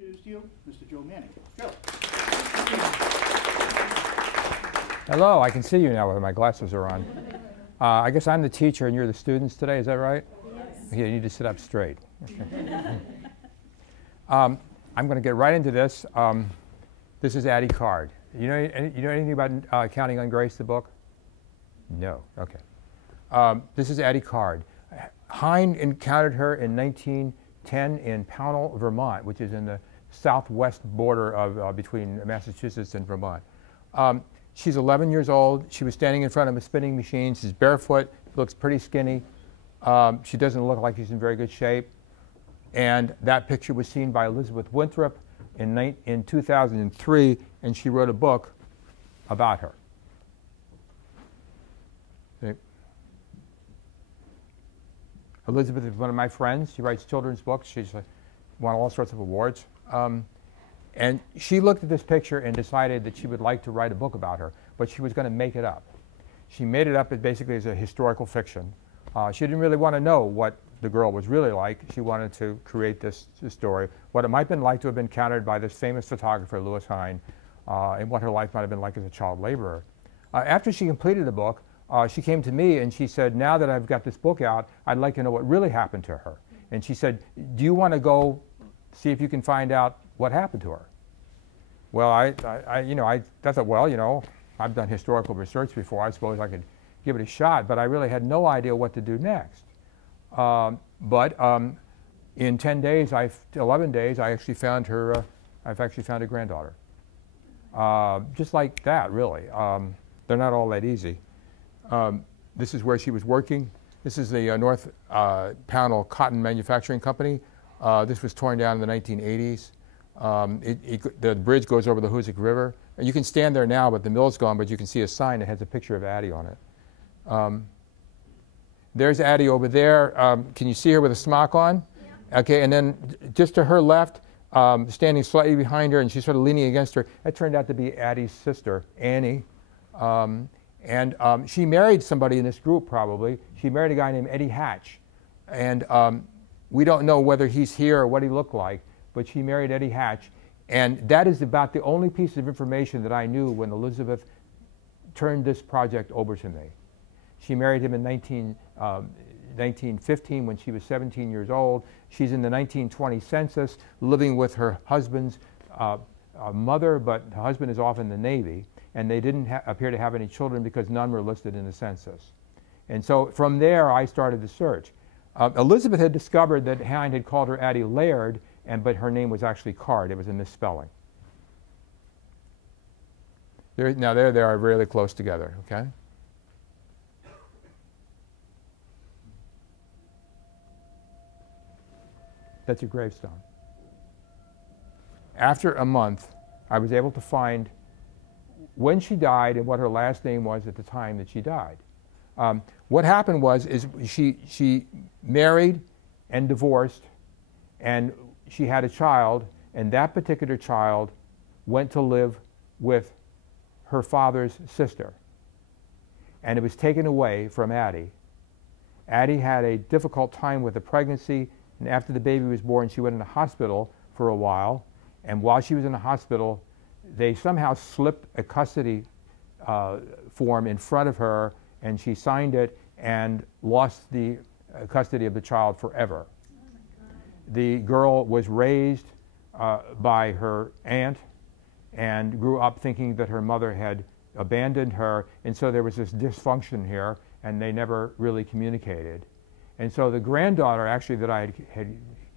introduce to you Mr. Joe Manning. Joe. Hello, I can see you now whether my glasses are on. I guess I'm the teacher and you're the students today, is that right? Yes. Okay, you need to sit up straight. Okay. I'm going to get right into this. This is Addie Card. You know anything about Counting on Grace, the book? No. Okay. This is Addie Card. Hine encountered her in 1910 in Pownell, Vermont, which is in the southwest border of between Massachusetts and Vermont. She's 11 years old. She was standing in front of a spinning machine. She's barefoot, looks pretty skinny. She doesn't look like she's in very good shape. And that picture was seen by Elizabeth Winthrop in 2003, and she wrote a book about her. See? Elizabeth is one of my friends. She writes children's books. She's won all sorts of awards. And she looked at this picture and decided that she would like to write a book about her, but she was going to make it up. She made it up basically as a historical fiction. She didn't really want to know what the girl was really like. She wanted to create this story, what it might have been like to have been encountered by this famous photographer, Lewis Hine, and what her life might have been like as a child laborer. After she completed the book, she came to me and she said, now that I've got this book out, I'd like to know what really happened to her. And she said, do you want to go see if you can find out what happened to her? Well, I thought, well, I've done historical research before. I suppose I could give it a shot, but I really had no idea what to do next. In 10 days, 11 days, I actually found her. I've actually found a granddaughter. Just like that, really. They're not all that easy. This is where she was working. This is the North Pownell Cotton Manufacturing Company. This was torn down in the 1980s. The bridge goes over the Hoosick River. You can stand there now, but the mill's gone, but you can see a sign that has a picture of Addie on it. There's Addie over there. Can you see her with a smock on? Yeah. Okay, and then just to her left, standing slightly behind her, and she's sort of leaning against her, that turned out to be Addie's sister, Annie. She married somebody in this group, probably. She married a guy named Eddie Hatch. And we don't know whether he's here or what he looked like, but she married Eddie Hatch. And that is about the only piece of information that I knew when Elizabeth turned this project over to me. She married him in 1915 when she was 17 years old. She's in the 1920 census, living with her husband's mother, but her husband is off in the Navy, and they didn't appear to have any children because none were listed in the census. And so from there, I started the search. Elizabeth had discovered that Hine had called her Addie Laird, but her name was actually Card. It was a misspelling. Now there they are really close together, okay? That's a gravestone. After a month, I was able to find when she died and what her last name was at the time that she died. What happened was she married and divorced, and she had a child, and that particular child went to live with her father's sister. And it was taken away from Addie. Addie had a difficult time with the pregnancy, and after the baby was born, she went in the hospital for a while. And while she was in the hospital, they somehow slipped a custody form in front of her, and she signed it and lost the custody of the child forever. The girl was raised by her aunt and grew up thinking that her mother had abandoned her, and so there was this dysfunction here, and they never really communicated. And so the granddaughter, actually, that I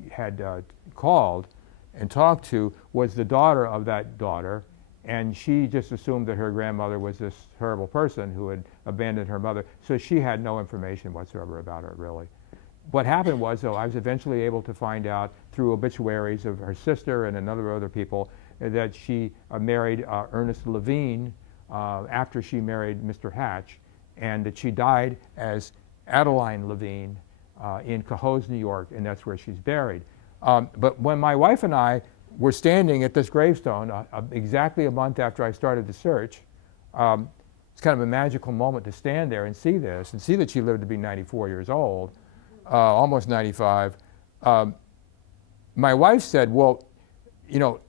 had called and talked to was the daughter of that daughter, and she just assumed that her grandmother was this horrible person who had abandoned her mother, so she had no information whatsoever about her, really. What happened was, though, I was eventually able to find out through obituaries of her sister and other people that she married Ernest Levine after she married Mr. Hatch, and that she died as Adeline Levine in Cohoes, New York, and that's where she's buried. But when my wife and I were standing at this gravestone exactly a month after I started the search, it's kind of a magical moment to stand there and see this, and see that she lived to be 94 years old. Almost 95. My wife said, well, you know,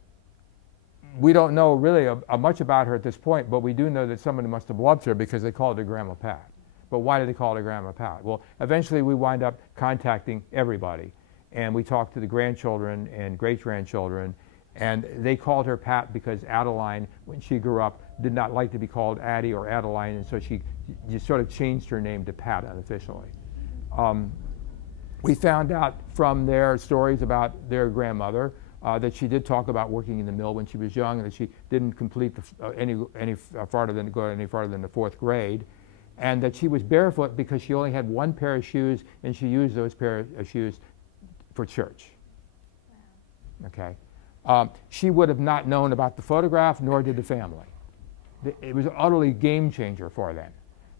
we don't know really much about her at this point, but we do know that somebody must have loved her because they called her Grandma Pat. But why did they call her Grandma Pat? Well, eventually we wind up contacting everybody. And we talked to the grandchildren and great-grandchildren, and they called her Pat because Adeline, when she grew up, did not like to be called Addie or Adeline, and so she just sort of changed her name to Pat unofficially. We found out from their stories about their grandmother that she did talk about working in the mill when she was young, and that she didn't complete any farther than the 4th grade, and that she was barefoot because she only had one pair of shoes, and she used those pair of shoes for church. Wow. Okay. She would have not known about the photograph, nor did the family. It was an utterly game changer for them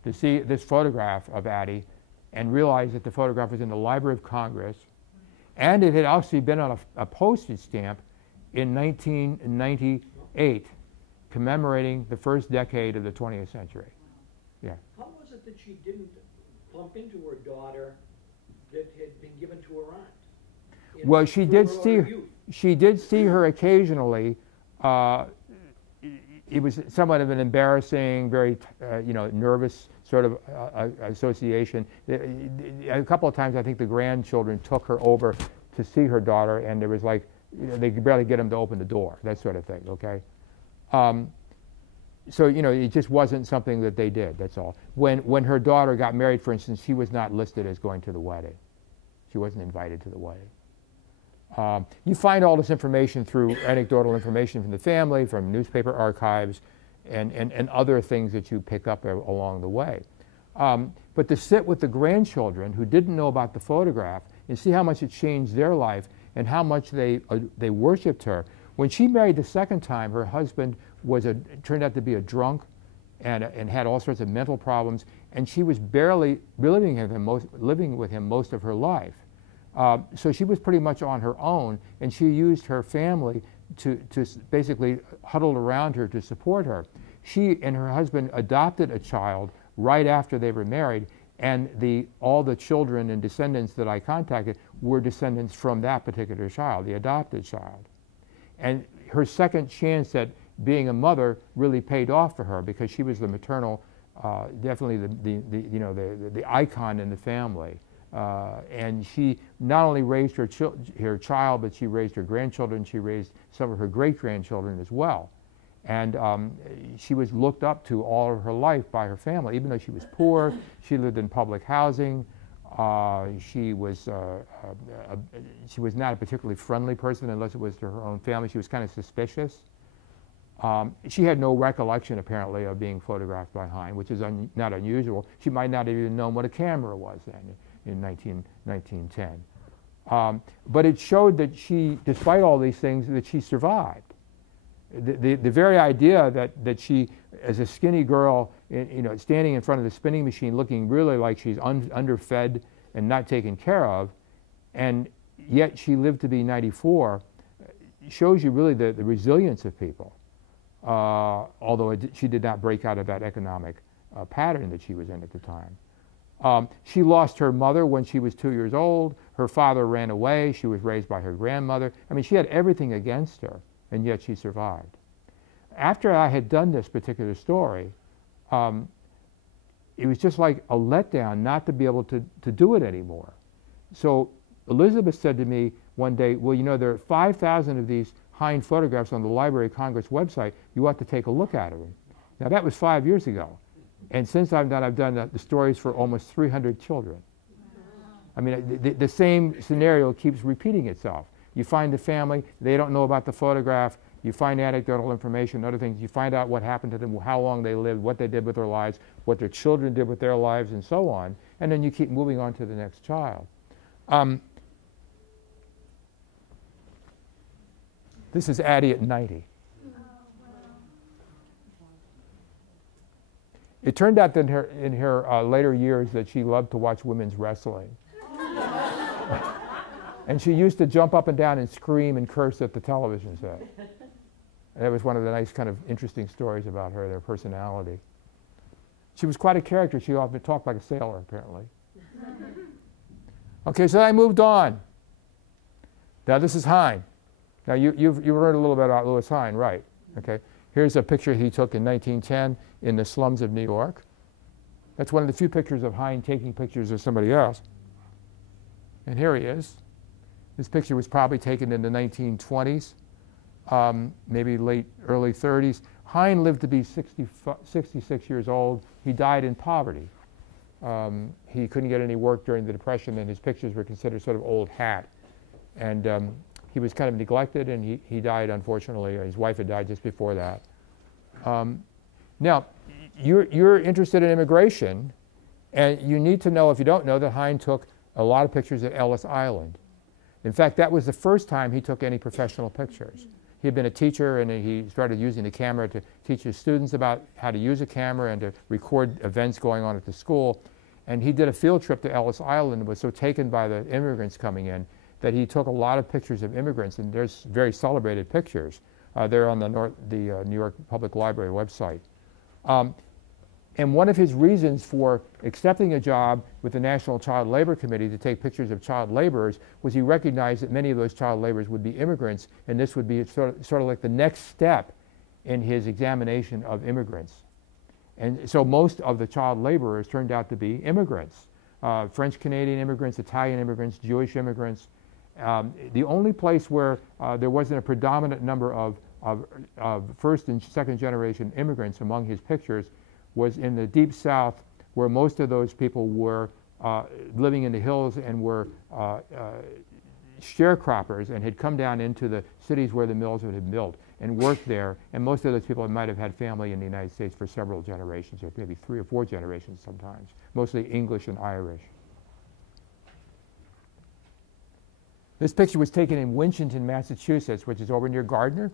to see this photograph of Addie and realize that the photograph was in the Library of Congress, and it had actually been on a postage stamp in 1998, commemorating the first decade of the 20th century. Yeah. How was it that she didn't bump into her daughter that had been given to her aunt? Well, she did see her occasionally. It was somewhat of an embarrassing, very nervous sort of association. A couple of times, I think the grandchildren took her over to see her daughter, and there was like, they could barely get them to open the door, that sort of thing. Okay. So it just wasn't something that they did. That's all. When her daughter got married, for instance, she was not listed as going to the wedding. She wasn't invited to the wedding. You find all this information through anecdotal information from the family, from newspaper archives, and other things that you pick up along the way. But to sit with the grandchildren who didn't know about the photograph and see how much it changed their life and how much they worshipped her. When she married the second time, her husband turned out to be a drunk and had all sorts of mental problems, and she was barely living with him most of her life. So she was pretty much on her own, and she used her family to basically huddle around her to support her. She and her husband adopted a child right after they were married, and all the children and descendants that I contacted were descendants from that particular child, the adopted child. And her second chance at being a mother really paid off for her because she was the maternal, definitely the icon in the family. And she not only raised her child, but she raised her grandchildren. She raised some of her great-grandchildren as well. And she was looked up to all of her life by her family. Even though she was poor, she lived in public housing. She was not a particularly friendly person unless it was to her own family. She was kind of suspicious. She had no recollection, apparently, of being photographed by Hine, which is not unusual. She might not have even known what a camera was then in 1910. But it showed that she, despite all these things, that she survived. The very idea that she, as a skinny girl, standing in front of the spinning machine looking really like she's underfed and not taken care of, and yet she lived to be 94, shows you really the resilience of people, although she did not break out of that economic pattern that she was in at the time. She lost her mother when she was 2 years old. Her father ran away. She was raised by her grandmother. I mean, she had everything against her, and yet she survived. After I had done this particular story, it was just like a letdown not to be able to do it anymore. So Elizabeth said to me one day, well, there are 5,000 of these Hine photographs on the Library of Congress website. You ought to take a look at them. Now, that was 5 years ago. And since I've done the stories for almost 300 children. I mean, the same scenario keeps repeating itself. You find the family, they don't know about the photograph, you find anecdotal information, other things, you find out what happened to them, how long they lived, what they did with their lives, what their children did with their lives, and so on, and then you keep moving on to the next child. This is Addie at 90. It turned out that in her later years that she loved to watch women's wrestling. And she used to jump up and down and scream and curse at the television set. And that was one of the nice kind of interesting stories about her, their personality. She was quite a character. She often talked like a sailor, apparently. Okay, so I moved on. Now this is Hine. Now you've heard a little bit about Lewis Hine, right? Okay. Here's a picture he took in 1910 in the slums of New York. That's one of the few pictures of Hine taking pictures of somebody else. And here he is. This picture was probably taken in the 1920s, maybe early 30s. Hine lived to be 66 years old. He died in poverty. He couldn't get any work during the Depression, and his pictures were considered sort of old hat. And he was kind of neglected, and he died, unfortunately. His wife had died just before that. Now, you're interested in immigration, and you need to know, if you don't know, that Hine took a lot of pictures at Ellis Island. In fact, that was the first time he took any professional pictures. He had been a teacher, and he started using the camera to teach his students about how to use a camera and to record events going on at the school. And he did a field trip to Ellis Island and was so taken by the immigrants coming in that he took a lot of pictures of immigrants, and there's very celebrated pictures. They're on the New York Public Library website. And one of his reasons for accepting a job with the National Child Labor Committee to take pictures of child laborers was he recognized that many of those child laborers would be immigrants, and this would be sort of like the next step in his examination of immigrants. And so most of the child laborers turned out to be immigrants, French-Canadian immigrants, Italian immigrants, Jewish immigrants. The only place where there wasn't a predominant number of first and second generation immigrants among his pictures was in the Deep South, where most of those people were living in the hills and were sharecroppers and had come down into the cities where the mills had been built and worked there. And most of those people might have had family in the United States for several generations, or maybe 3 or 4 generations sometimes, mostly English and Irish. This picture was taken in Winchendon, Massachusetts, which is over near Gardner.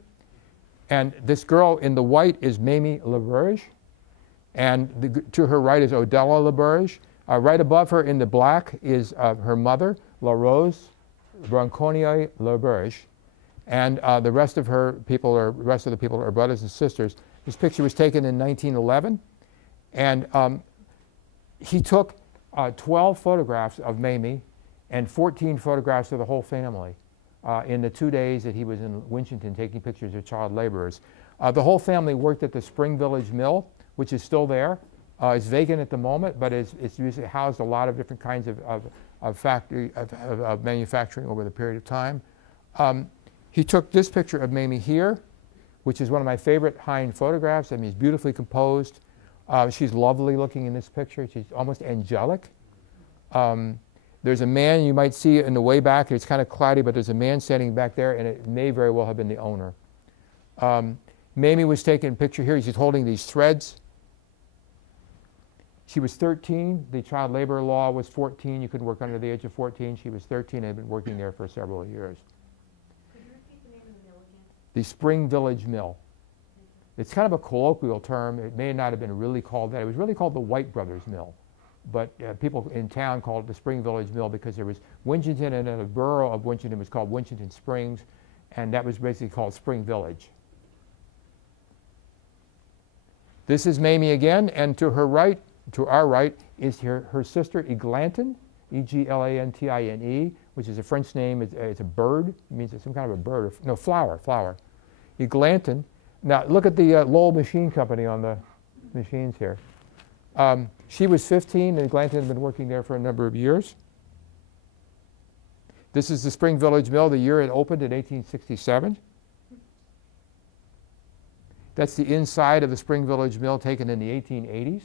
And this girl in the white is Mamie LaBerge. And to her right is Odella LaBerge. Right above her in the black is her mother, La Rose Branconier LaBerge. And the rest of the people are brothers and sisters. This picture was taken in 1911. And he took 12 photographs of Mamie and 14 photographs of the whole family in the 2 days that he was in Winchendon taking pictures of child laborers. The whole family worked at the Spring Village Mill, which is still there. It's vacant at the moment, but it's usually housed a lot of different kinds of manufacturing over the period of time. He took this picture of Mamie here, which is one of my favorite Hine photographs. I mean, it's beautifully composed. She's lovely looking in this picture. She's almost angelic. There's a man you might see in the way back. It's kind of cloudy, but there's a man standing back there, and it may very well have been the owner. Mamie was taken a picture here. She's holding these threads. She was 13. The child labor law was 14. You couldn't work under the age of 14. She was 13 and had been working there for several years. Could you repeat the name of the mill again? The Spring Village Mill. It's kind of a colloquial term. It may not have been really called that. It was really called the White Brothers Mill. But people in town called it the Spring Village Mill because there was Winchendon, and a borough of Winchendon was called Winchendon Springs, and that was basically called Spring Village. This is Mamie again, and to her right, to our right, is her sister Eglantin, E-G-L-A-N-T-I-N-E, which is a French name. It's a bird. It means it's some kind of a bird. No, flower. Eglantin. Now look at the Lowell Machine Company on the machines here. She was 15, and Eglantin had been working there for a number of years. This is the Spring Village Mill. The year it opened in 1867. That's the inside of the Spring Village Mill taken in the 1880s.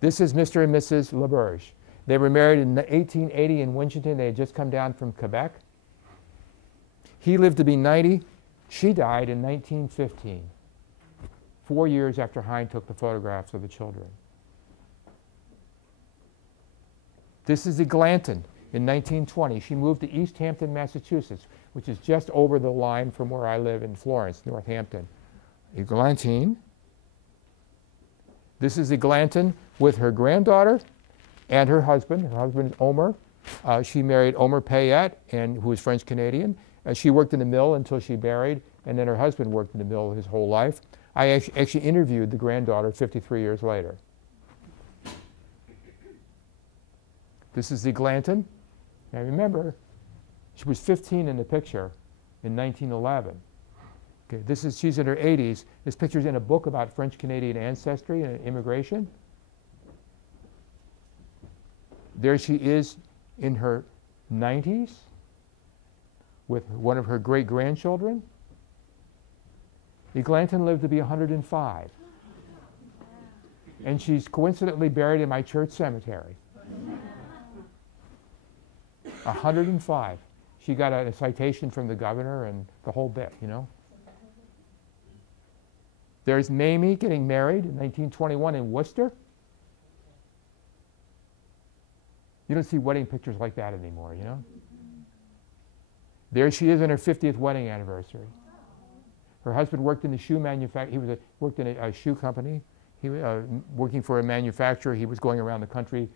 This is Mr. and Mrs. LaBerge. They were married in 1880 in Winchendon. They had just come down from Quebec. He lived to be 90. She died in 1915, 4 years after Hine took the photographs of the children. This is Eglantin in 1920. She moved to East Hampton, Massachusetts, which is just over the line from where I live in Florence, Northampton. Eglantin. This is Eglantin with her granddaughter and her husband. Her husband is Omer. She married Omer Payette, who was French-Canadian. She worked in the mill until she married, and then her husband worked in the mill his whole life. I actually interviewed the granddaughter 53 years later. This is Eglantin. Now remember, She was 15 in the picture in 1911. Okay, she's in her 80s. This picture's in a book about French-Canadian ancestry and immigration. There she is in her 90s with one of her great-grandchildren. Eglanton lived to be 105. And she's coincidentally buried in my church cemetery. 105. She got a citation from the governor and the whole bit, you know. There's Mamie getting married in 1921 in Worcester. You don't see wedding pictures like that anymore, you know. There she is in her 50th wedding anniversary. Her husband worked in the shoe manufacturer. He worked in a shoe company. He was working for a manufacturer. He was going around the country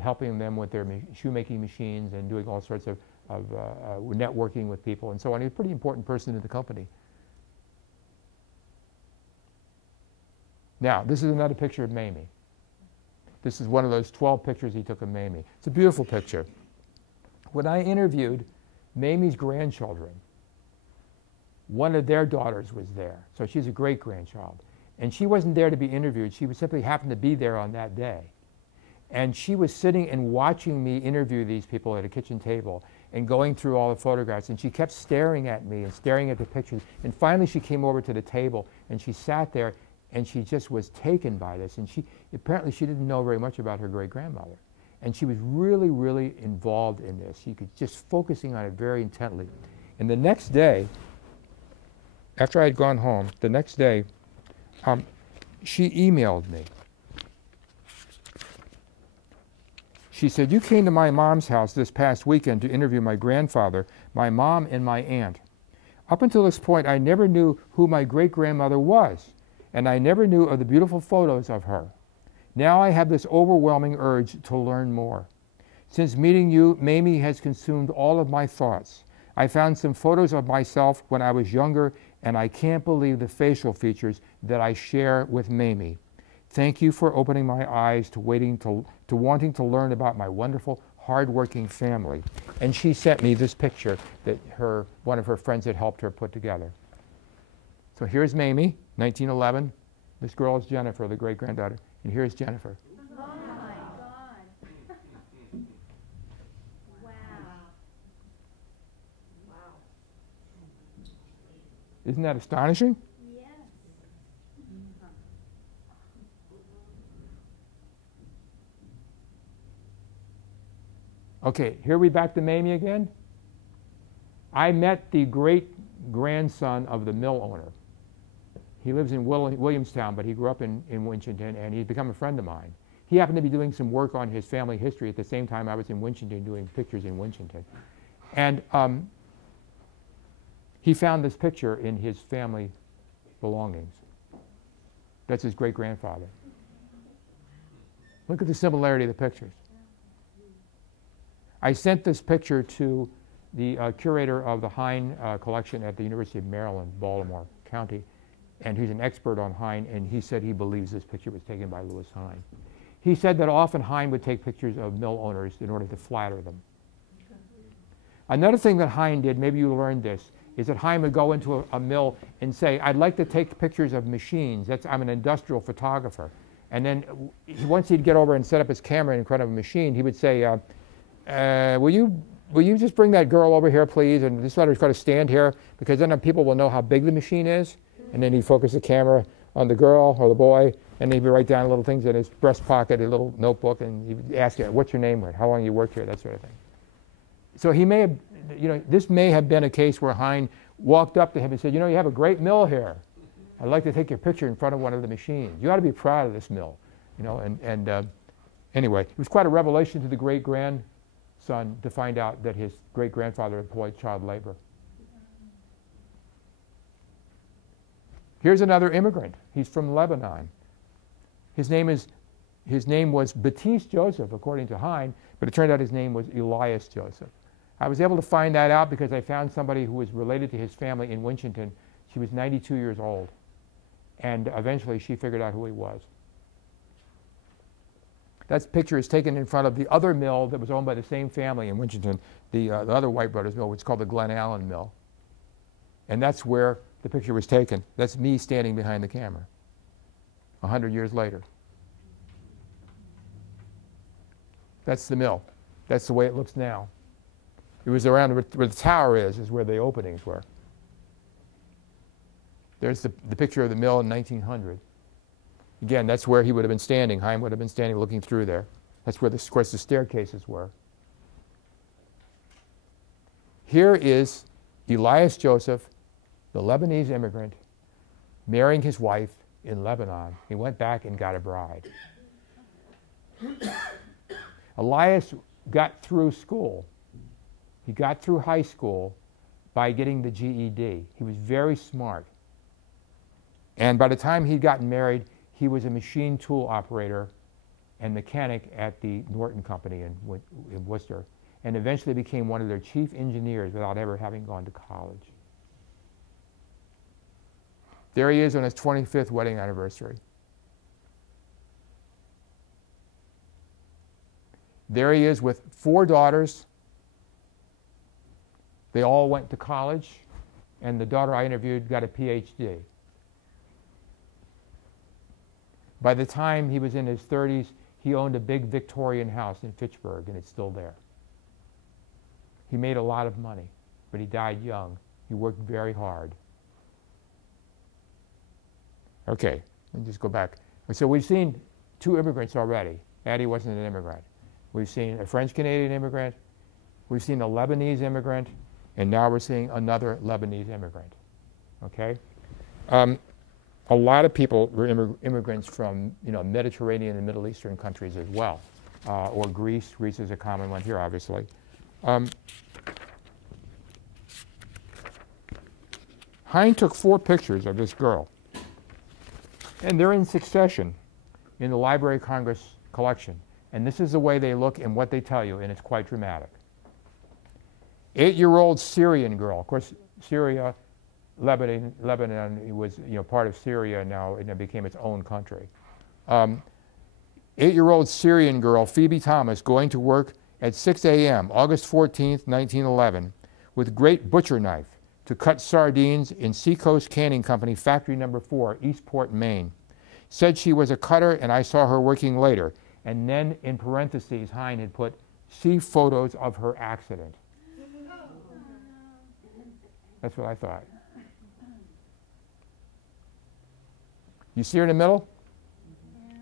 helping them with their shoemaking machines and doing all sorts of networking with people and so on. He was a pretty important person in the company. Now, this is another picture of Mamie. This is one of those 12 pictures he took of Mamie. It's a beautiful picture. When I interviewed Mamie's grandchildren, one of their daughters was there. So she's a great-grandchild. And she wasn't there to be interviewed. She simply happened to be there on that day. And she was sitting and watching me interview these people at a kitchen table and going through all the photographs. And she kept staring at me and staring at the pictures. And finally she came over to the table and she sat there and she just was taken by this. And apparently she didn't know very much about her great-grandmother. And she was really, really involved in this. She could just focusing on it very intently. And the next day, after I had gone home, the next day, she emailed me. She said, "You came to my mom's house this past weekend to interview my grandfather, my mom, and my aunt. Up until this point, I never knew who my great-grandmother was, and I never knew of the beautiful photos of her. Now I have this overwhelming urge to learn more. Since meeting you, Mamie has consumed all of my thoughts. I found some photos of myself when I was younger, and I can't believe the facial features that I share with Mamie. Thank you for opening my eyes to wanting to learn about my wonderful, hard-working family." And she sent me this picture that one of her friends had helped her put together. So here's Mamie, 1911. This girl is Jennifer, the great-granddaughter. And here's Jennifer. Oh my God. Wow. Wow. Isn't that astonishing? Yes. Okay, here we back to Mamie again. I met the great-grandson of the mill owner. He lives in Williamstown, but he grew up in Winchendon, and he's become a friend of mine. He happened to be doing some work on his family history at the same time I was in Winchendon doing pictures in Winchendon. And he found this picture in his family belongings. That's his great-grandfather. Look at the similarity of the pictures. I sent this picture to the curator of the Hine collection at the University of Maryland, Baltimore County, and he's an expert on Hine, and he said he believes this picture was taken by Lewis Hine. He said that often Hine would take pictures of mill owners in order to flatter them. Another thing that Hine did, maybe you learned this, is that Hine would go into a mill and say, "I'd like to take pictures of machines. I'm an industrial photographer." And then once he'd get over and set up his camera in front of a machine, he would say, will you just bring that girl over here, please, and just let her kind of stand here, because then people will know how big the machine is. And then he'd focus the camera on the girl or the boy, and he'd write down little things in his breast pocket, a little notebook, and he'd ask her, "What's your name? How long you worked here?" That sort of thing. So he may have, this may have been a case where Hine walked up to him and said, "You have a great mill here. I'd like to take your picture in front of one of the machines. You ought to be proud of this mill." Anyway, it was quite a revelation to the great-grandson to find out that his great-grandfather employed child labor. Here's another immigrant. He's from Lebanon. His name was Baptiste Joseph, according to Hine, but it turned out his name was Elias Joseph. I was able to find that out because I found somebody who was related to his family in Winchendon. She was 92 years old, and eventually she figured out who he was. That picture is taken in front of the other mill that was owned by the same family in Winchendon, the other White Brothers mill, which is called the Glen Allen Mill. And that's where the picture was taken. That's me standing behind the camera 100 years later. That's the mill. That's the way it looks now. It was around where the tower is where the openings were. There's the picture of the mill in 1900. Again, that's where he would have been standing. Hine would have been standing looking through there. That's where, of course, the staircases were. Here is Elias Joseph, the Lebanese immigrant, marrying his wife in Lebanon. He went back and got a bride. Elias got through school. He got through high school by getting the GED. He was very smart. And by the time he'd gotten married, he was a machine tool operator and mechanic at the Norton Company in Worcester, and eventually became one of their chief engineers without ever having gone to college. There he is on his 25th wedding anniversary. There he is with 4 daughters. They all went to college, and the daughter I interviewed got a PhD. By the time he was in his 30s, he owned a big Victorian house in Fitchburg, and it's still there. He made a lot of money, but he died young. He worked very hard. Okay, let me just go back. So we've seen 2 immigrants already. Addie wasn't an immigrant. We've seen a French-Canadian immigrant. We've seen a Lebanese immigrant. And now we're seeing another Lebanese immigrant. Okay? A lot of people were immigrants from, Mediterranean and Middle Eastern countries as well, or Greece. Greece is a common one here, obviously. Hine took 4 pictures of this girl, and they're in succession in the Library of Congress collection. And this is the way they look and what they tell you, and it's quite dramatic. 8-year-old Syrian girl. Of course, Syria, Lebanon was part of Syria now, and it became its own country. 8-year-old Syrian girl, Phoebe Thomas, going to work at 6 a.m., August 14th, 1911, with great butcher knife to cut sardines in Seacoast Canning Company, Factory Number 4, Eastport, Maine. Said she was a cutter, and I saw her working later. And then, in parentheses, Hine had put, see photos of her accident. That's what I thought. You see her in the middle? Yeah.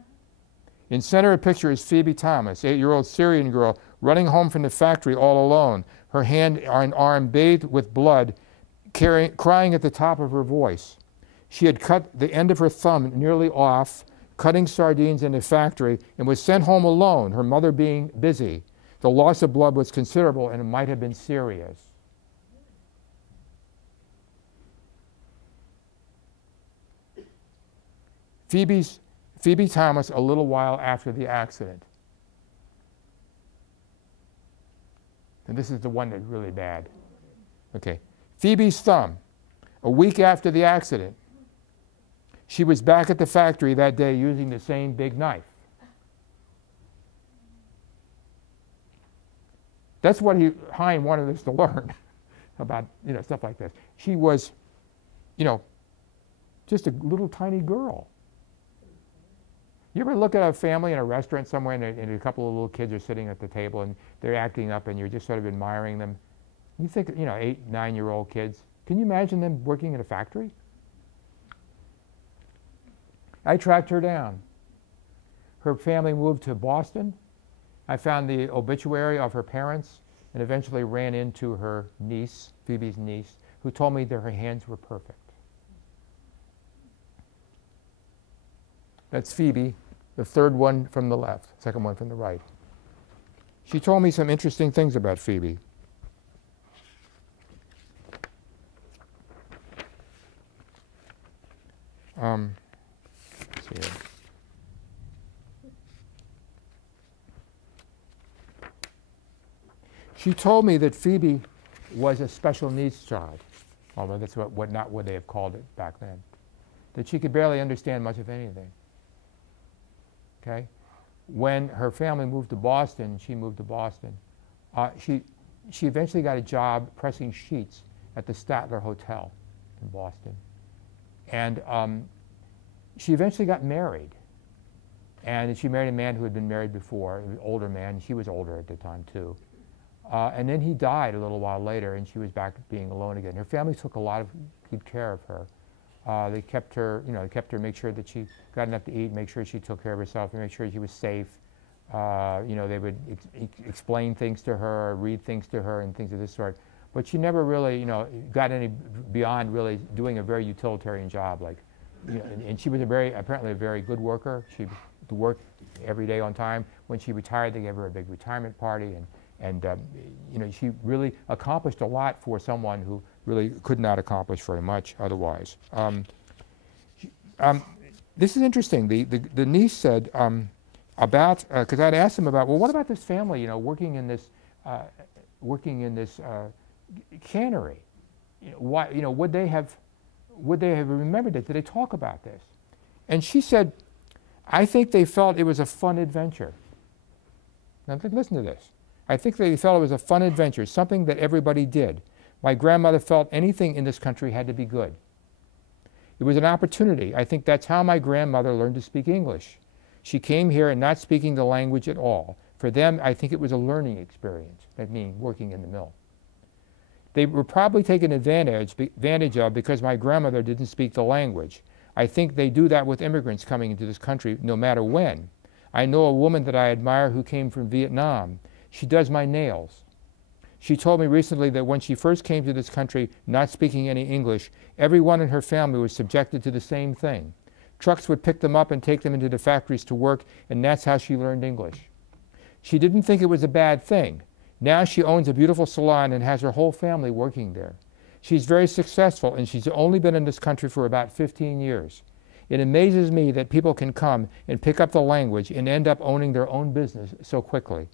In center of the picture is Phoebe Thomas, 8-year-old Syrian girl, running home from the factory all alone, her hand and arm bathed with blood, crying at the top of her voice. She had cut the end of her thumb nearly off, cutting sardines in the factory, and was sent home alone, her mother being busy. The loss of blood was considerable, and it might have been serious. Phoebe Thomas a little while after the accident. And this is the one that's really bad. Okay. Phoebe's thumb, a week after the accident. She was back at the factory that day using the same big knife. That's what Hine wanted us to learn about, stuff like this. She was, just a little tiny girl. You ever look at a family in a restaurant somewhere and a couple of little kids are sitting at the table and they're acting up and you're just sort of admiring them? You think, 8, 9-year-old kids. Can you imagine them working in a factory? I tracked her down. Her family moved to Boston. I found the obituary of her parents and eventually ran into her niece, Phoebe's niece, who told me that her hands were perfect. That's Phoebe, the third one from the left, second one from the right. She told me some interesting things about Phoebe. Let's see here. She told me that Phoebe was a special needs child, although that's not what they have called it back then. That she could barely understand much of anything. Okay? when her family moved to Boston, she moved to Boston, she eventually got a job pressing sheets at the Statler Hotel in Boston. And she eventually got married. And she married a man who had been married before, an older man. She was older at the time, too. And then he died a little while later, and she was back being alone again. Her family took a lot of good care of her. They kept her, make sure that she got enough to eat, make sure she took care of herself, and make sure she was safe. They would explain things to her, read things to her, and things of this sort. But she never really, got any beyond really doing a very utilitarian job. Like, and she was apparently a very good worker. She worked every day on time. When she retired, they gave her a big retirement party, and she really accomplished a lot for someone who really could not accomplish very much otherwise. This is interesting. The niece said about, because I'd asked them about, well, what about this family, working in this cannery? Why, would they have remembered it? Did they talk about this? And she said, I think they felt it was a fun adventure. Now listen to this. I think they felt it was a fun adventure, something that everybody did. My grandmother felt anything in this country had to be good. It was an opportunity. I think that's how my grandmother learned to speak English. She came here and not speaking the language at all. For them, I think it was a learning experience, that meaning working in the mill. They were probably taken advantage of because my grandmother didn't speak the language. I think they do that with immigrants coming into this country no matter when. I know a woman that I admire who came from Vietnam. She does my nails. She told me recently that when she first came to this country, not speaking any English, everyone in her family was subjected to the same thing. Trucks would pick them up and take them into the factories to work, and that's how she learned English. She didn't think it was a bad thing. Now she owns a beautiful salon and has her whole family working there. She's very successful, and she's only been in this country for about 15 years. It amazes me that people can come and pick up the language and end up owning their own business so quickly.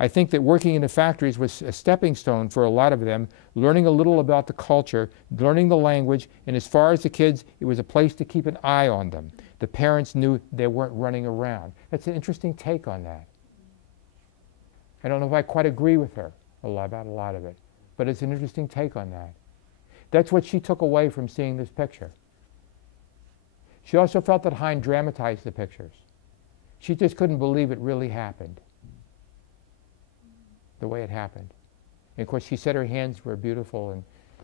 I think that working in the factories was a stepping stone for a lot of them, learning a little about the culture, learning the language, and as far as the kids, it was a place to keep an eye on them. The parents knew they weren't running around. That's an interesting take on that. I don't know if I quite agree with her about a lot of it, but it's an interesting take on that. That's what she took away from seeing this picture. She also felt that Hine dramatized the pictures. She just couldn't believe it really happened, the way it happened. And of course, she said her hands were beautiful and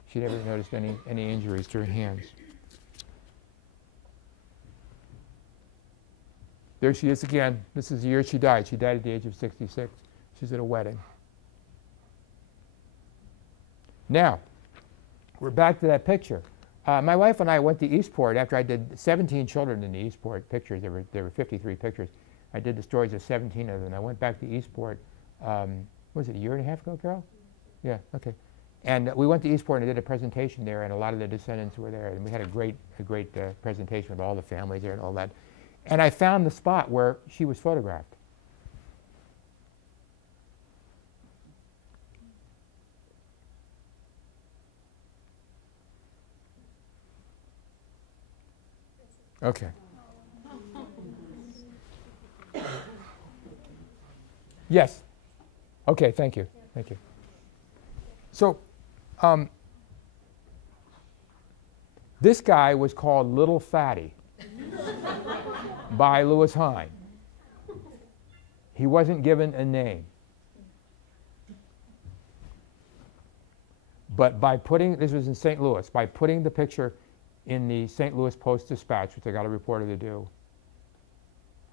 she never noticed any injuries to her hands. There she is again. This is the year she died. She died at the age of 66. She's at a wedding. Now, we're back to that picture. My wife and I went to Eastport after I did 17 children in the Eastport pictures. There were 53 pictures. I did the stories of 17 of them. I went back to Eastport, was it a year and a half ago, Carol? Yeah, okay. And we went to Eastport and did a presentation there, and a lot of the descendants were there. And we had a great presentation with all the families there and all that. And I found the spot where she was photographed. Okay. Yes. Okay, thank you. Thank you. So, this guy was called Little Fatty by Lewis Hine. He wasn't given a name. But by putting, this was in St. Louis, by putting the picture in the St. Louis Post-Dispatch, which I got a reporter to do,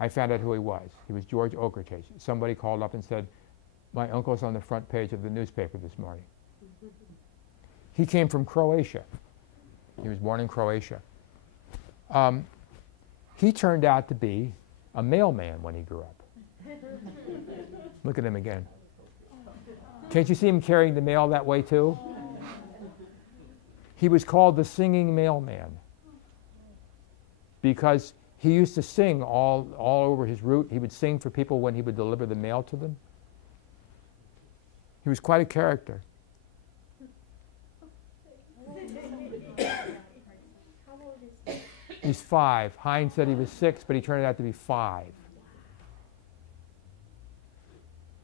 I found out who he was. He was George Okertage. Somebody called up and said, my uncle's on the front page of the newspaper this morning. He came from Croatia. He was born in Croatia. He turned out to be a mailman when he grew up. Look at him again. Can't you see him carrying the mail that way too? He was called the singing mailman because he used to sing all over his route. He would sing for people when he would deliver the mail to them. He was quite a character. He's 5. Hine said he was 6, but he turned out to be 5.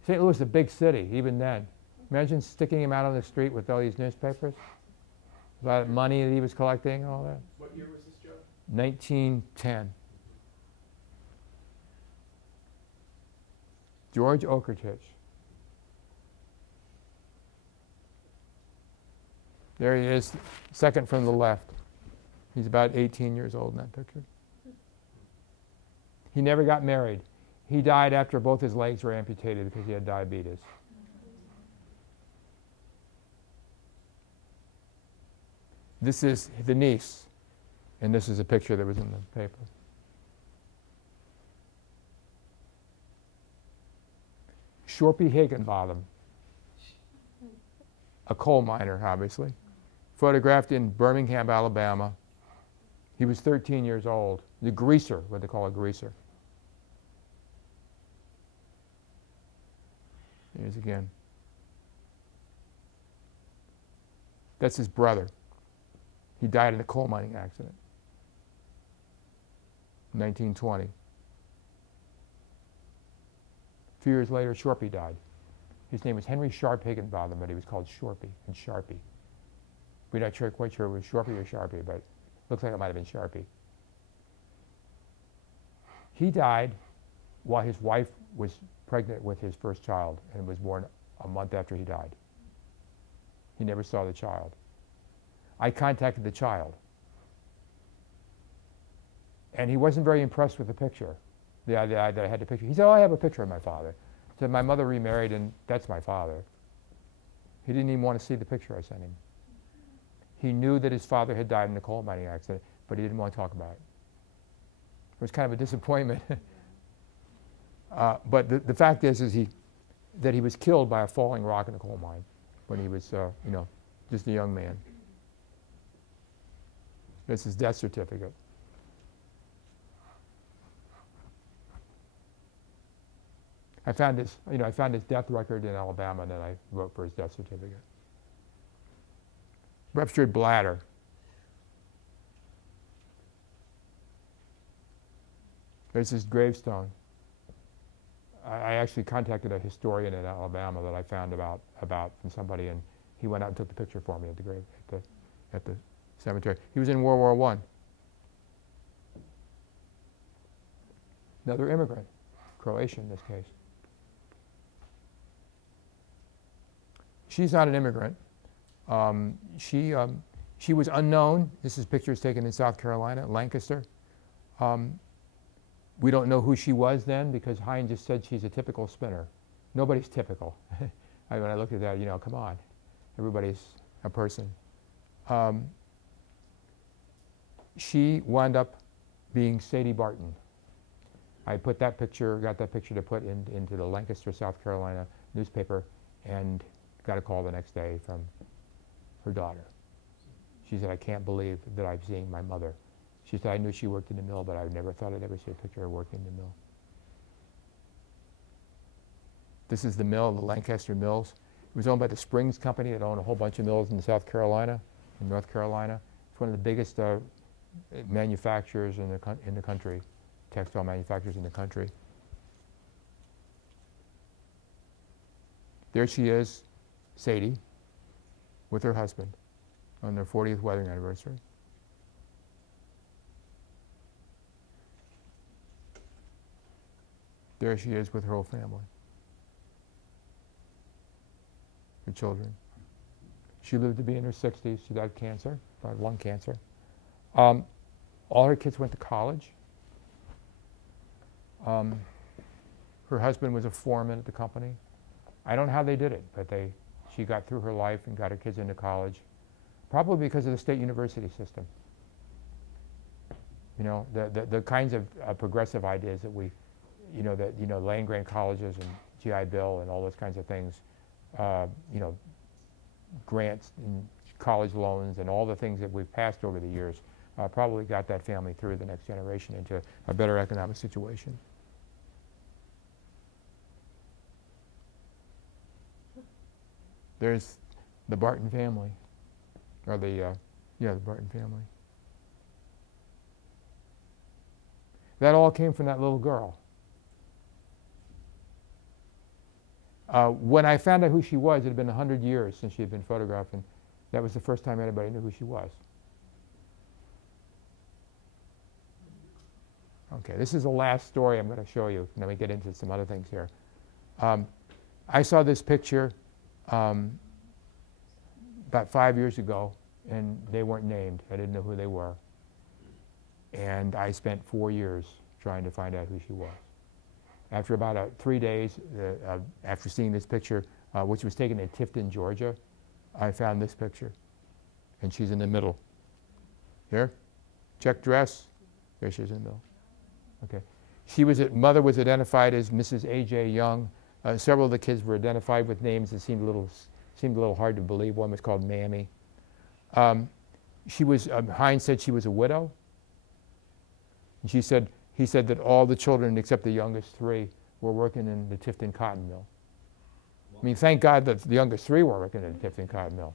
St. Louis is a big city, even then. Imagine sticking him out on the street with all these newspapers. A lot of money that he was collecting and all that. What year was this, Joe? 1910. George Okertich. There he is, second from the left. He's about 18 years old in that picture. He never got married. He died after both his legs were amputated because he had diabetes. This is the niece, and this is a picture that was in the paper. Shorpy Higginbotham, a coal miner, obviously, photographed in Birmingham, Alabama. He was 13 years old. The greaser, what they call a greaser. Here's again. That's his brother. He died in a coal mining accident in 1920. A few years later, Shorpy died. His name was Henry Sharp Higginbotham, but he was called Shorpy and Sharpie. We're not quite sure it was Shorpy or Sharpie, but it looks like it might have been Sharpie. He died while his wife was pregnant with his first child and was born a month after he died. He never saw the child. I contacted the child, and he wasn't very impressed with the picture, the idea that I had the picture. He said, "Oh, I have a picture of my father." I said, "My mother remarried, and that's my father." He didn't even want to see the picture I sent him. He knew that his father had died in a coal mining accident, but he didn't want to talk about it. It was kind of a disappointment. But the fact is that he was killed by a falling rock in a coal mine when he was, just a young man. This is his death certificate. I found his death record in Alabama, and then I wrote for his death certificate. Ruptured bladder. There's his gravestone. I actually contacted a historian in Alabama that I found about from somebody, and he went out and took the picture for me at the grave at the cemetery. He was in World War I. Another immigrant, Croatian in this case. She's not an immigrant. She was unknown. This is pictures taken in South Carolina, Lancaster. We don't know who she was then because Hine just said she's a typical spinner. Nobody's typical. When I looked at that, come on. Everybody's a person. She wound up being Sadie Barton. I got that picture to put into the Lancaster, South Carolina newspaper, and got a call the next day from her daughter. She said, "I can't believe that I'm seeing my mother." She said, "I knew she worked in the mill, but I never thought I'd ever see a picture of her working in the mill." This is the mill, the Lancaster Mills. It was owned by the Springs Company that owned a whole bunch of mills in South Carolina, in North Carolina. It's one of the biggest manufacturers in the country, textile manufacturers in the country. There she is, Sadie, with her husband on their 40th wedding anniversary. There she is with her whole family, her children. She lived to be in her 60s. She died of cancer, died lung cancer. All her kids went to college. Her husband was a foreman at the company. I don't know how they did it, but she got through her life and got her kids into college, probably because of the state university system. The kinds of progressive ideas that land-grant colleges and GI Bill and all those kinds of things, grants and college loans and all the things that we've passed over the years probably got that family through the next generation into a better economic situation. There's the Barton family, or the Barton family. That all came from that little girl. When I found out who she was, it had been 100 years since she had been photographed, and that was the first time anybody knew who she was. Okay, this is the last story I'm going to show you, and then we get into some other things here. I saw this picture about 5 years ago, and they weren't named. I didn't know who they were. And I spent 4 years trying to find out who she was. After about 3 days, after seeing this picture, which was taken in Tifton, Georgia, I found this picture. And she's in the middle. Here, check dress. There she is in the middle. Okay. Mother was identified as Mrs. A.J. Young. Several of the kids were identified with names that seemed a little hard to believe. One was called Mammy. Hine said she was a widow. And he said that all the children except the youngest 3 were working in the Tifton Cotton Mill. I mean, thank God that the youngest 3 were working in the Tifton Cotton Mill.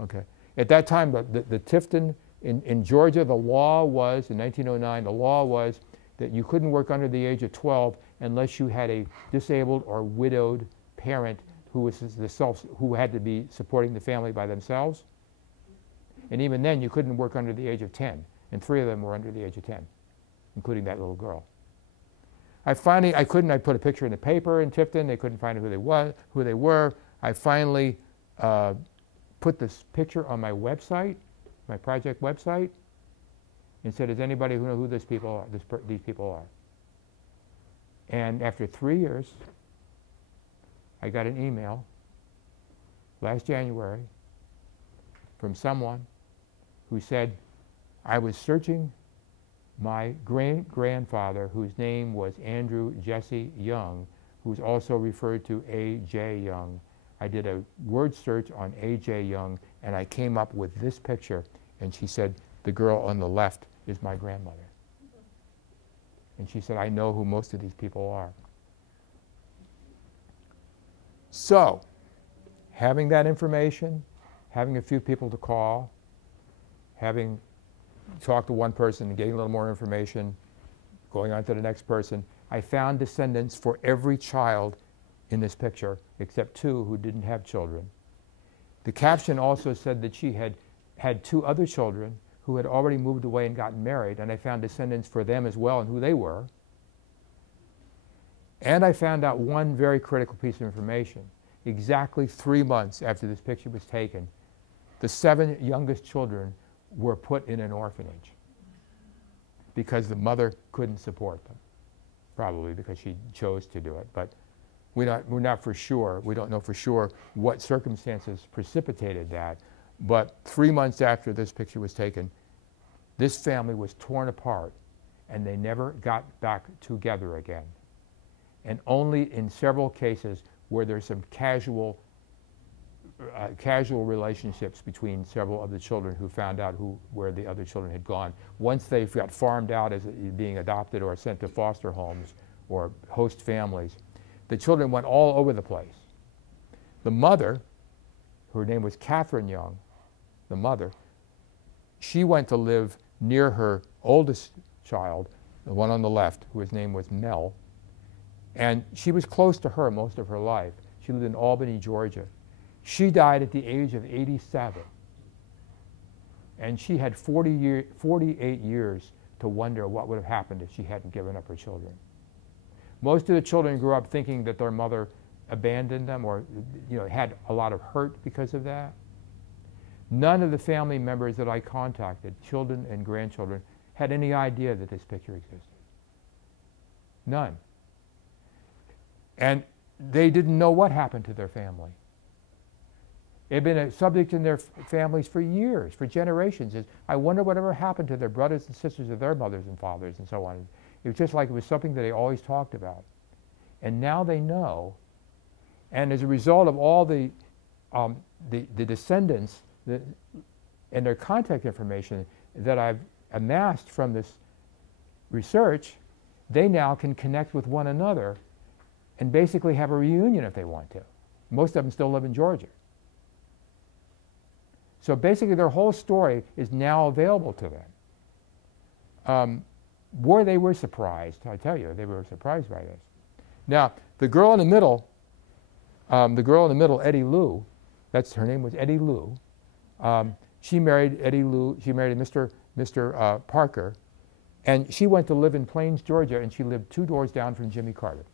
Okay. At that time, the Tifton in Georgia, the law was, in 1909, the law was that you couldn't work under the age of 12 unless you had a disabled or widowed parent who had to be supporting the family by themselves. And even then, you couldn't work under the age of 10. And 3 of them were under the age of 10, including that little girl. I put a picture in the paper in Tifton. They couldn't find who they were. I finally put this picture on my website, my project website, and said, does anybody who know who these people are? And after 3 years, I got an email last January from someone who said, I was searching my great-grandfather, whose name was Andrew Jesse Young, who's also referred to A.J. Young. I did a word search on A.J. Young, and I came up with this picture. And she said, the girl on the left is my grandmother. And she said, I know who most of these people are. So, having that information, having a few people to call, having talked to one person and getting a little more information, going on to the next person, I found descendants for every child in this picture, except 2 who didn't have children. The caption also said that she had 2 other children who had already moved away and gotten married, and I found descendants for them as well and who they were. And I found out one very critical piece of information. Exactly 3 months after this picture was taken, the 7 youngest children were put in an orphanage because the mother couldn't support them, probably because she chose to do it. But we're not for sure. We don't know for sure what circumstances precipitated that. But 3 months after this picture was taken, this family was torn apart, and they never got back together again. And only in several cases where there's some casual relationships between several of the children who found out where the other children had gone. Once they got farmed out as being adopted or sent to foster homes or host families, the children went all over the place. The mother, her name was Catherine Young, the mother, she went to live near her oldest child, the one on the left, whose name was Mel, and she was close to her most of her life. She lived in Albany, Georgia. She died at the age of 87, and she had 48 years to wonder what would have happened if she hadn't given up her children. Most of the children grew up thinking that their mother abandoned them or had a lot of hurt because of that. None of the family members that I contacted, children and grandchildren, had any idea that this picture existed. None. And they didn't know what happened to their family. It had been a subject in their families for years, for generations. I wonder whatever happened to their brothers and sisters of their mothers and fathers and so on. It was just like it was something that they always talked about. And now they know. And as a result of all the descendants and their contact information that I've amassed from this research, they now can connect with one another and basically have a reunion if they want to. Most of them still live in Georgia. So basically their whole story is now available to them. They were surprised, I tell you, they were surprised by this. Now, the girl in the middle The girl in the middle, Eddie Lou, her name was Eddie Lou. She married Eddie Lou. She married Mr. Parker, and she went to live in Plains, Georgia, and she lived 2 doors down from Jimmy Carter,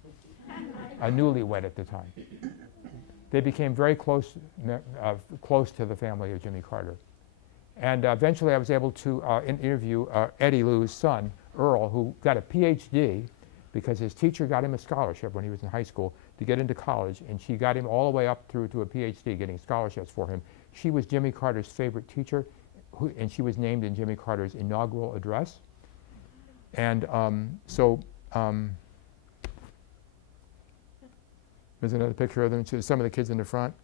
a newlywed at the time. They became very close to the family of Jimmy Carter. And eventually I was able to interview Eddie Lou's son, Earl, who got a PhD because his teacher got him a scholarship when he was in high school to get into college, and she got him all the way up through to a PhD, getting scholarships for him. She was Jimmy Carter's favorite teacher, and she was named in Jimmy Carter's inaugural address. And there's another picture of them, some of the kids in the front.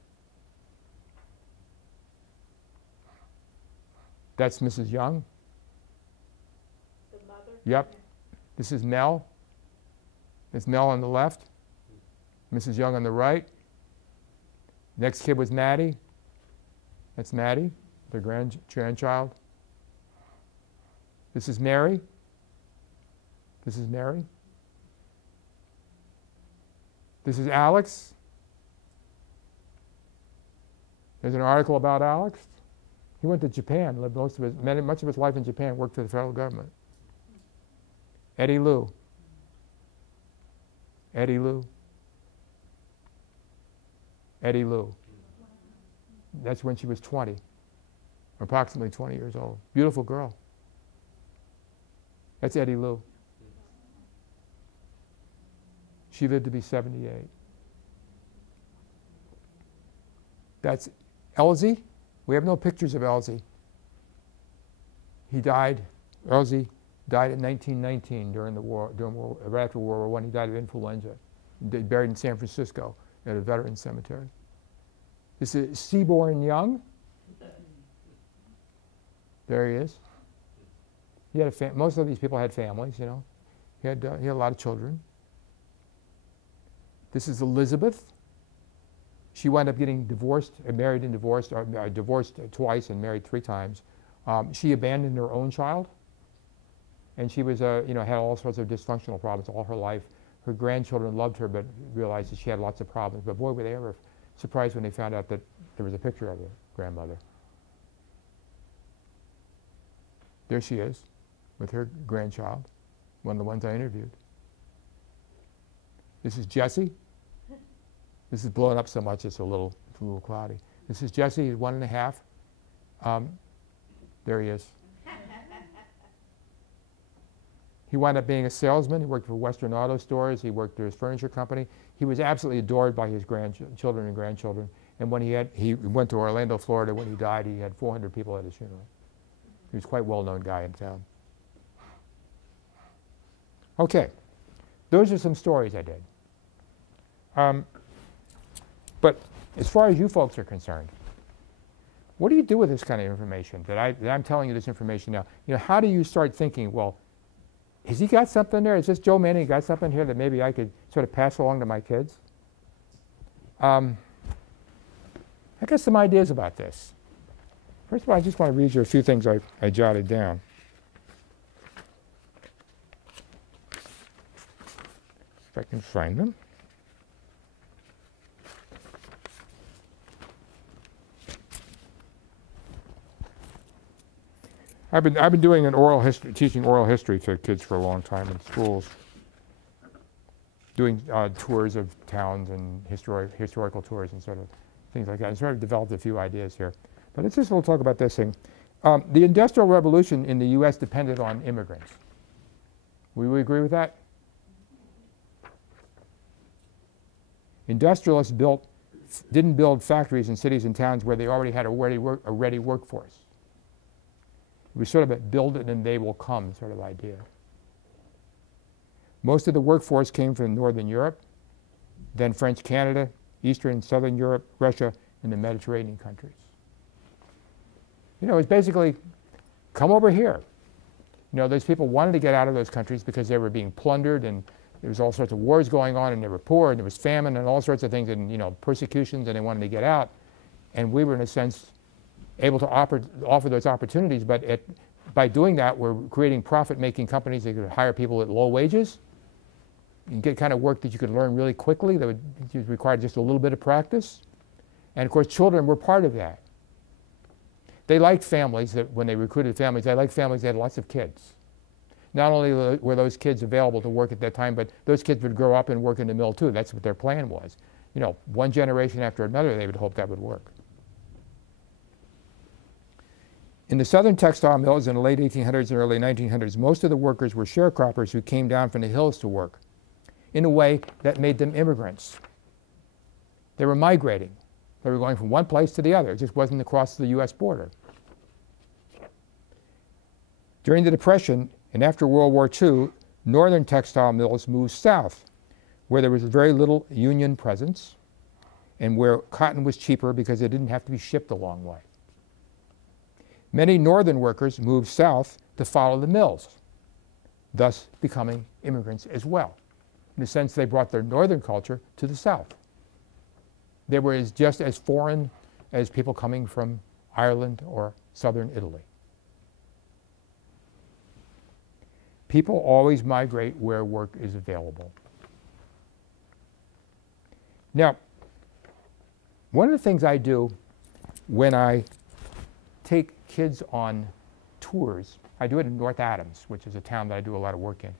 That's Mrs. Young. The mother? Yep. This is Mel. There's Mel on the left. Mrs. Young on the right. Next kid was Maddie. That's Maddie, their grandchild. This is Mary. This is Mary. This is Alex. There's an article about Alex. He went to Japan, lived much of his life in Japan, worked for the federal government. Eddie Lou. Eddie Lou. Eddie Lou. That's when she was 20, approximately 20 years old. Beautiful girl. That's Eddie Lou. She lived to be 78. That's Elsie. We have no pictures of Elsie. Elsie died in 1919 during the war, right after World War I. He died of influenza. Buried in San Francisco at a veteran cemetery. This is Seaborn Young. There he is. He had most of these people had families, you know. He had a lot of children. This is Elizabeth. She wound up getting divorced, married and divorced, or divorced twice and married 3 times. She abandoned her own child, and she was, had all sorts of dysfunctional problems all her life. Her grandchildren loved her, but realized that she had lots of problems. But boy, were they ever surprised when they found out that there was a picture of her grandmother. There she is, with her grandchild, one of the ones I interviewed. This is Jesse. This is blowing up so much it's a little cloudy. This is Jesse, he's 1.5. There he is. He wound up being a salesman. He worked for Western Auto Stores. He worked for his furniture company. He was absolutely adored by his children and grandchildren. And when he went to Orlando, Florida. When he died, he had 400 people at his funeral. He was quite a well-known guy in town. Okay, those are some stories I did. But as far as you folks are concerned, what do you do with this kind of information that I'm telling you this information now? You know, how do you start thinking, well, has he got something there? Is this Joe Manning got something here that maybe I could sort of pass along to my kids? I got some ideas about this. First of all, I just want to read you a few things I jotted down. If I can find them. I've been doing teaching oral history to kids for a long time in schools, doing tours of towns and historical tours and sort of things like that. And sort of developed a few ideas here. But let's just talk about this thing. The Industrial Revolution in the U.S. depended on immigrants. We agree with that? Industrialists didn't build factories in cities and towns where they already had a ready workforce. It was sort of a build it and they will come sort of idea. Most of the workforce came from Northern Europe, then French Canada, Eastern and Southern Europe, Russia, and the Mediterranean countries. You know, it's basically, come over here. You know, those people wanted to get out of those countries because they were being plundered and there was all sorts of wars going on and they were poor and there was famine and all sorts of things and, you know, persecutions, and they wanted to get out. And we were, in a sense, able to offer those opportunities, but by doing that, we're creating profit-making companies that could hire people at low wages get kind of work that you could learn really quickly, that would require just a little bit of practice. And of course, children were part of that. They liked families, that when they recruited families, they liked families that had lots of kids. Not only were those kids available to work at that time, but those kids would grow up and work in the mill too. That's what their plan was. You know, one generation after another, they would hope that would work. In the southern textile mills in the late 1800s and early 1900s, most of the workers were sharecroppers who came down from the hills to work in a way that made them immigrants. They were migrating. They were going from one place to the other. It just wasn't across the U.S. border. During the Depression and after World War II, northern textile mills moved south, where there was very little union presence and where cotton was cheaper because it didn't have to be shipped a long way. Many northern workers moved south to follow the mills, thus becoming immigrants as well. In a sense, they brought their northern culture to the south. They were just as foreign as people coming from Ireland or southern Italy. People always migrate where work is available. Now, one of the things I do when I take kids on tours, I do it in North Adams, which is a town that I do a lot of work in.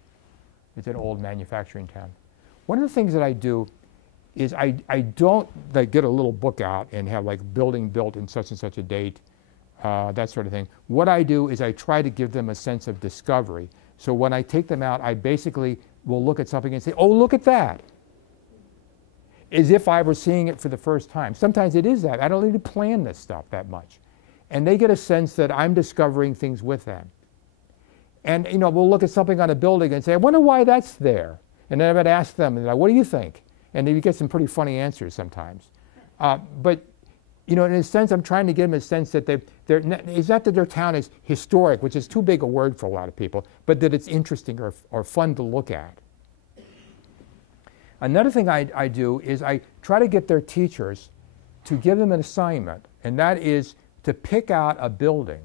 It's an old manufacturing town. One of the things that I do is I don't like get a little book out and have like building built in such and such a date, that sort of thing. What I do is I try to give them a sense of discovery. So when I take them out, I basically will look at something and say, oh, look at that. As if I were seeing it for the first time. Sometimes it is that. I don't need to plan this stuff that much. And they get a sense that I'm discovering things with them. And you know, we'll look at something on a building and say, I wonder why that's there. And then I would ask them, what do you think? And you get some pretty funny answers sometimes. But you know, in a sense, I'm trying to give them a sense that it's not that their town is historic, which is too big a word for a lot of people, but that it's interesting or fun to look at. Another thing I do is I try to get their teachers to give them an assignment, and that is to pick out a building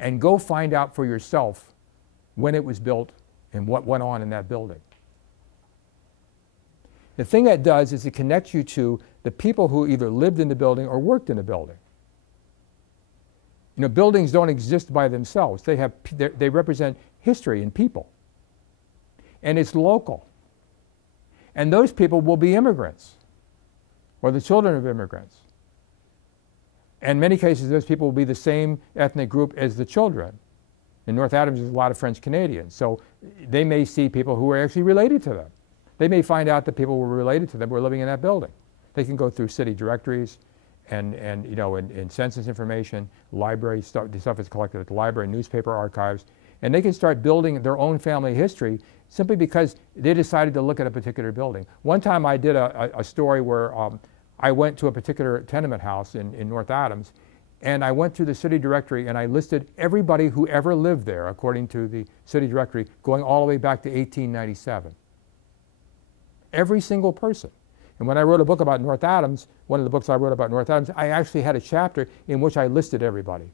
and go find out for yourself when it was built and what went on in that building. The thing that does is it connects you to the people who either lived in the building or worked in the building. You know, buildings don't exist by themselves. They represent history and people. And it's local. And those people will be immigrants or the children of immigrants. In many cases, those people will be the same ethnic group as the children. In North Adams, there's a lot of French Canadians, so they may see people who are actually related to them. They may find out that people who were related to them were living in that building. They can go through city directories and you know, in census information, library stuff, the stuff is collected at the library, newspaper archives, and they can start building their own family history simply because they decided to look at a particular building. One time I did a story where I went to a particular tenement house in North Adams, and I went through the city directory and I listed everybody who ever lived there according to the city directory, going all the way back to 1897. Every single person. And when I wrote a book about North Adams, one of the books I wrote about North Adams, I actually had a chapter in which I listed everybody.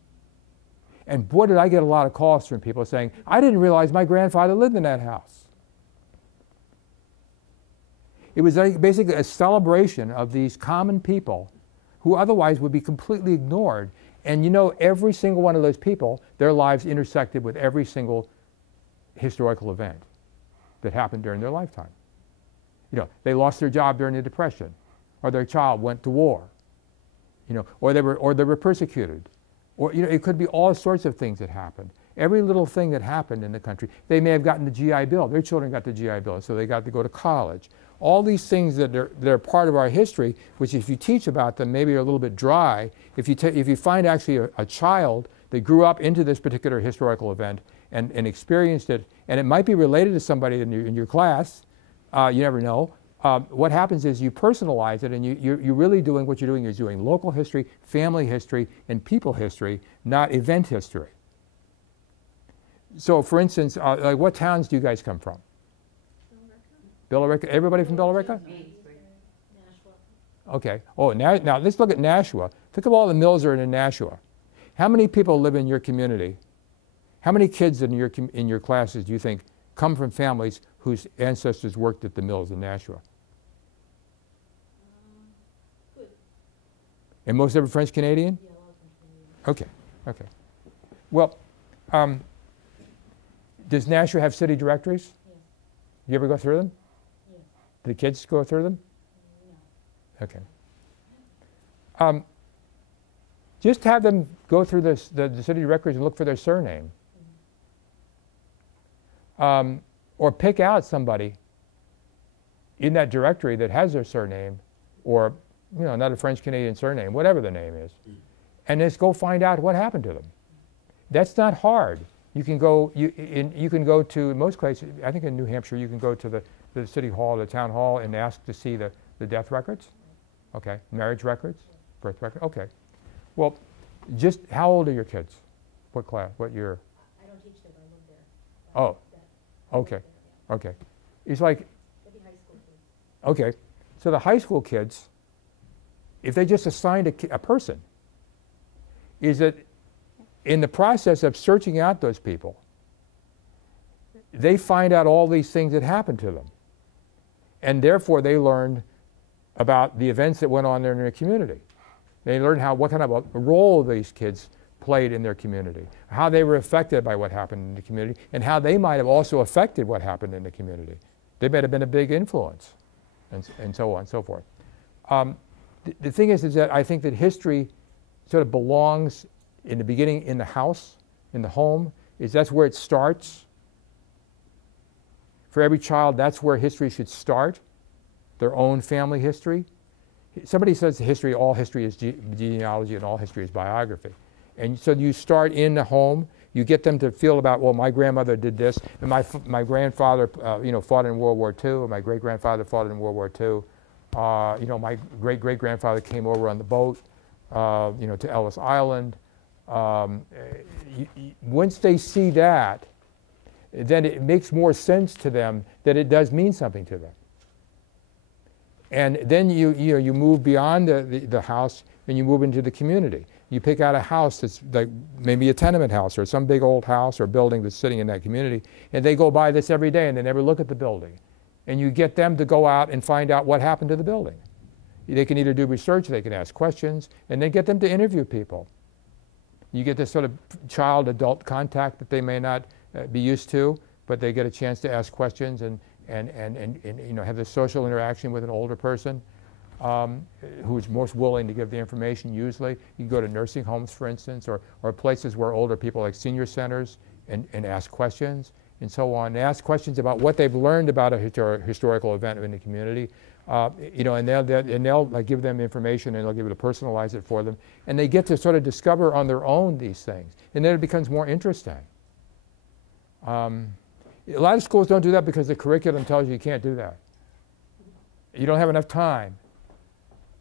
And boy, did I get a lot of calls from people saying, I didn't realize my grandfather lived in that house. It was basically a celebration of these common people who otherwise would be completely ignored. And you know, every single one of those people, their lives intersected with every single historical event that happened during their lifetime. You know, they lost their job during the Depression, or their child went to war, you know, or they were persecuted, or you know, it could be all sorts of things that happened. Every little thing that happened in the country, they may have gotten the GI Bill. Their children got the GI Bill, so they got to go to college. All these things that are part of our history, which if you teach about them, maybe are a little bit dry. If you find actually a child that grew up into this particular historical event and experienced it, and it might be related to somebody in your class, you never know. What happens is you personalize it, and you're really doing what you're doing is doing local history, family history, and people history, not event history. So, for instance, like what towns do you guys come from? Billerica. Everybody from Billerica? Nashua. Okay. Oh, now let's look at Nashua. Think of all the mills that are in Nashua. How many people live in your community? How many kids in your classes do you think come from families whose ancestors worked at the mills in Nashua? Good. And most of them French Canadian? Yeah, a lot of French Canadian. Okay, okay. Well, does Nashua have city directories? Yes. You ever go through them? Yes. Do the kids go through them? No. Okay. Just have them go through this, the city records and look for their surname. Or pick out somebody in that directory that has their surname, or not a French Canadian surname, whatever the name is, and just go find out what happened to them. That's not hard. You can go. You can go to most places. I think in New Hampshire, you can go to the city hall, the town hall, and ask to see the death records. Okay, marriage records, birth record. Okay. Well, just how old are your kids? What class? What year? I don't teach there, but I live there. Oh, okay, okay. It's like, They'll be high school kids. okay, so the high school kids, if they just assigned a person, is that in the process of searching out those people, they find out all these things that happened to them. And therefore they learned about the events that went on there in their community. They learned what kind of a role these kids played in their community, how they were affected by what happened in the community, and how they might have also affected what happened in the community. They might have been a big influence, and so on and so forth. The thing is that I think that history sort of belongs in the beginning in the house, in the home. That's where it starts. For every child, that's where history should start, their own family history. Somebody says all history is genealogy and all history is biography. And so you start in the home, you get them to feel about, well, my grandmother did this, and my grandfather fought in World War II, and my great-grandfather fought in World War II. My great-great-grandfather came over on the boat, to Ellis Island. Once they see that, then it makes more sense to them that it does mean something to them. And then you move beyond the house and you move into the community. You pick out a house that's like maybe a tenement house or some big old house or building that's sitting in that community, and they go by this every day and they never look at the building. And you get them to go out and find out what happened to the building. They can either do research, they can ask questions, and then get them to interview people. You get this sort of child-adult contact that they may not be used to, but they get a chance to ask questions and have this social interaction with an older person who's most willing to give the information usually. You can go to nursing homes, for instance, or places where older people, like senior centers, and ask questions and so on. And ask questions about what they've learned about a historical event in the community. And they'll like give them information, and they'll give it to personalize it for them. And they get to sort of discover on their own these things. And then it becomes more interesting. A lot of schools don't do that because the curriculum tells you can't do that. You don't have enough time.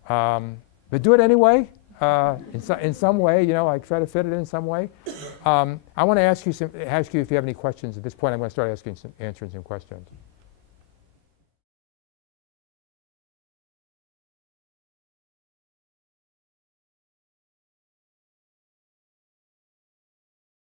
But do it anyway, in some way, like try to fit it in some way. I want to ask you if you have any questions at this point. I'm going to start answering some questions.